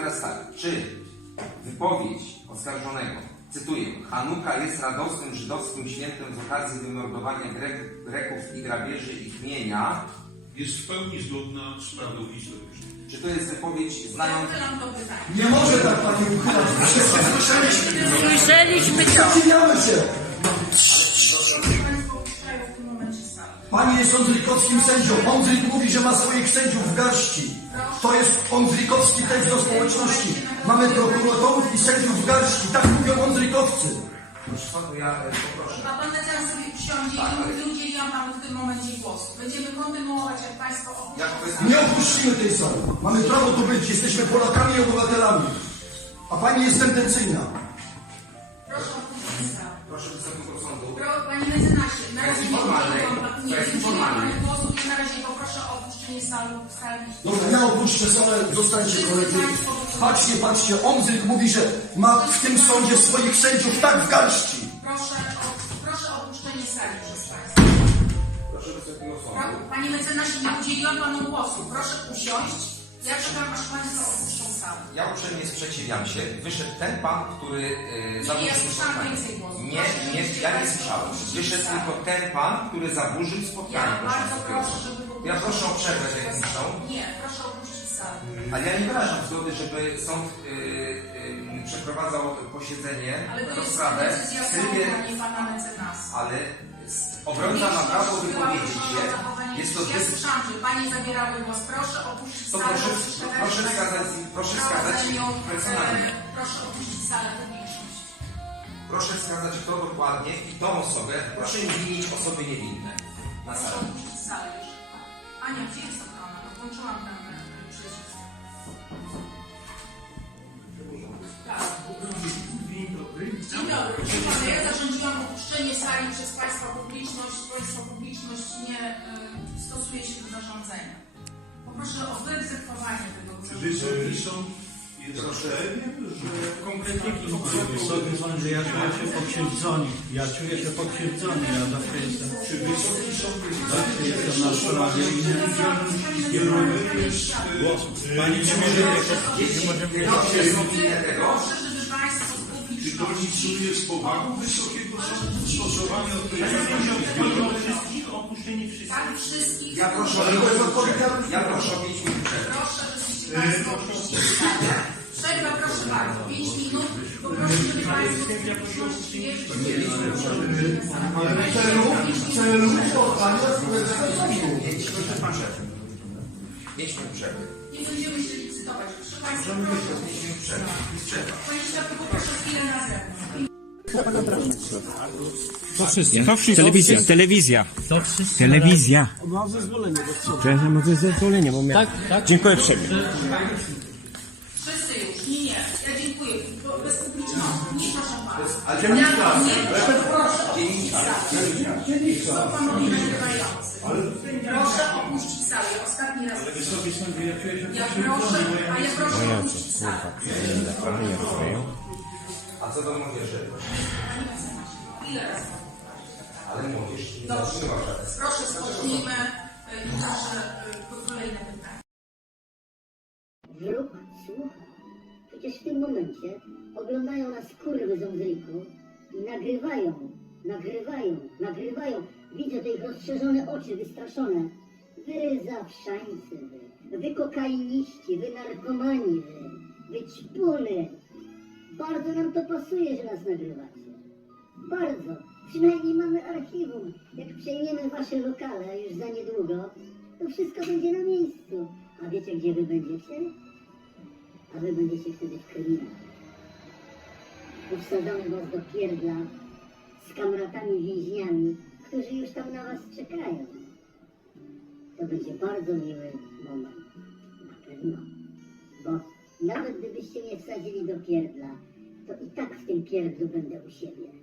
teraz tak, czy wypowiedź oskarżonego, cytuję, Hanuka jest radosnym żydowskim świętem z okazji wymordowania Grek, Greków i grabieży ich mienia, Jest w pełni zgodna z prawdą historyczną. czy to jest wypowiedź znając... Uchylam to pytanie. Nie może tak pani uchylać. Wszyscy słyszeliśmy. Słyszeliśmy to. Sprzeciwiamy się. Pani jest Ondrykowskim sędzią. Ondryk mówi, że ma swoich sędziów w garści. To jest Ondrykowski tekst do społeczności. Mamy prokuratorów i sędziów w garści. Tak mówią Ondrykowcy. Proszę panu, ja e, poproszę. A pan teraz sobie usiądzie Tak, i nie udzieliłam panu w tym momencie głosu. Będziemy kontynuować, jak Państwo opuszczą. Nie opuścimy tej sali. Mamy prawo tu być. Jesteśmy Polakami i obywatelami. A pani jest tendencyjna. Proszę salę. Proszę Wysokiego Sądu. Pro- Panie poproszę o opuszczenie sali. sali. Dobra, ja opuszczę salę, zostańcie koledzy. Patrzcie, patrzcie, Ondryk mówi, że ma w tym sądzie swoich sędziów tak w garści. Proszę o, proszę o opuszczenie sali przez Państwa. Proszę Wysokiego Sądu. Panie mecenasie, nie udzieliłam panu głosu. Proszę usiąść. Ja czekam, aż Państwo opuszczą salę. Ja uprzejmie sprzeciwiam się. Wyszedł ten pan, który e, zaburzył ja słyszałam spotkanie. więcej głosów. Nie, Proszę, nie, żebyście ja nie państwo słyszałem. opuścili Wyszedł salę. tylko ten pan, który zaburzył spotkanie. Ja proszę bardzo Wysokiego proszę, Sądu. żeby proszę o przerwę techniczną. Nie, proszę opuścić salę. Ale ja nie wyrażam zgody, żeby sąd y, y, przeprowadzał posiedzenie, Ale to jest rozprawę decyzja w sądu, trybie, a nie pana mecenasa. ale s- obrońca ma prawo wypowiedzieć się. Jest to Ja słyszałam, że Panie zabierały głos. Proszę opuścić To salę. proszę- proszę wskazać- proszę wskazać personalnie. Proszę opuścić salę publiczność. Proszę wskazać kto dokładnie i tą osobę, proszę nie winić osoby niewinne na Proszę sali. opuścić salę już. Ania, gdzie jest ochrona? No, Włączyłam e, przycisk. Tak. Dzień dobry. Proszę pana, ja zarządziłam opuszczenie sali przez Państwa publiczność. Państwa publiczność nie e, stosuje się do zarządzenia. Poproszę o wyegzekwowanie tego Wysoki sąd pewien, że konkretnie Wysoki sądzie, ja czuję się pokrzywdzony. Ja czuję się pokrzywdzony. Ja zawsze jestem, czy wysoki sąd zawsze jestem na sprawie i nie kierowany jest głosu. Pani nie może nie może Proszę, żeby Państwo z czy to liczuje z powagą wysokiego sądu stosowanie odpowiedzialności wszystkich, opuszczenie wszystkich. wszystkich Ja proszę o Ja proszę o 5 minut. Proszę, żebyście Państwo opuścili salę. Przerwa, proszę bardzo. 5 minut. Poproszę, żeby Państwo z publiczności nie Ale celu, celu spotkania prezesem sądu. 5 minut przerwy. Nie będziemy się licytować. Proszę Państwa, proszę. wyjść 5 minut przerwy. Jest przerwa. Poproszę chwilę na zewnątrz. To wszystko. Telewizja, telewizja. To wszyscy. Telewizja. Ma zezwolenie? Przepraszam, zezwolenie, bo miałem... Tak, tak. Dziękuję uprzejmie. Proszę Pana. Ale. Proszę opuścić salę. Są Panowie nagrywający. Proszę opuścić salę. Ostatni raz. Wysoki sądzie, ja czuję się Ja proszę, a ja proszę opuścić salę. Rozumiem. A co do młodzieży? Ile razy? Ale nie Dobrze. Proszę spocznijmy y, i proszę y, kolejne pytanie. Wróg słucha. Przecież w tym momencie oglądają nas kurwy z i nagrywają, nagrywają, nagrywają. Widzę te ich rozszerzone oczy, wystraszone. Wy zawszańcy, wy, wy kokainiści, wy narkomani, wy, wy ćpuny. Bardzo nam to pasuje, że nas nagrywacie. Bardzo. Przynajmniej mamy archiwum. Jak przejmiemy wasze lokale, już za niedługo, to wszystko będzie na miejscu. A wiecie, gdzie wy będziecie? A wy będziecie wtedy w kryminale. Wsadzamy was do pierdla z kamratami więźniami, którzy już tam na was czekają. To będzie bardzo miły moment. Na pewno. Bo nawet gdybyście mnie wsadzili do pierdla, to i tak w tym pierdlu będę u siebie.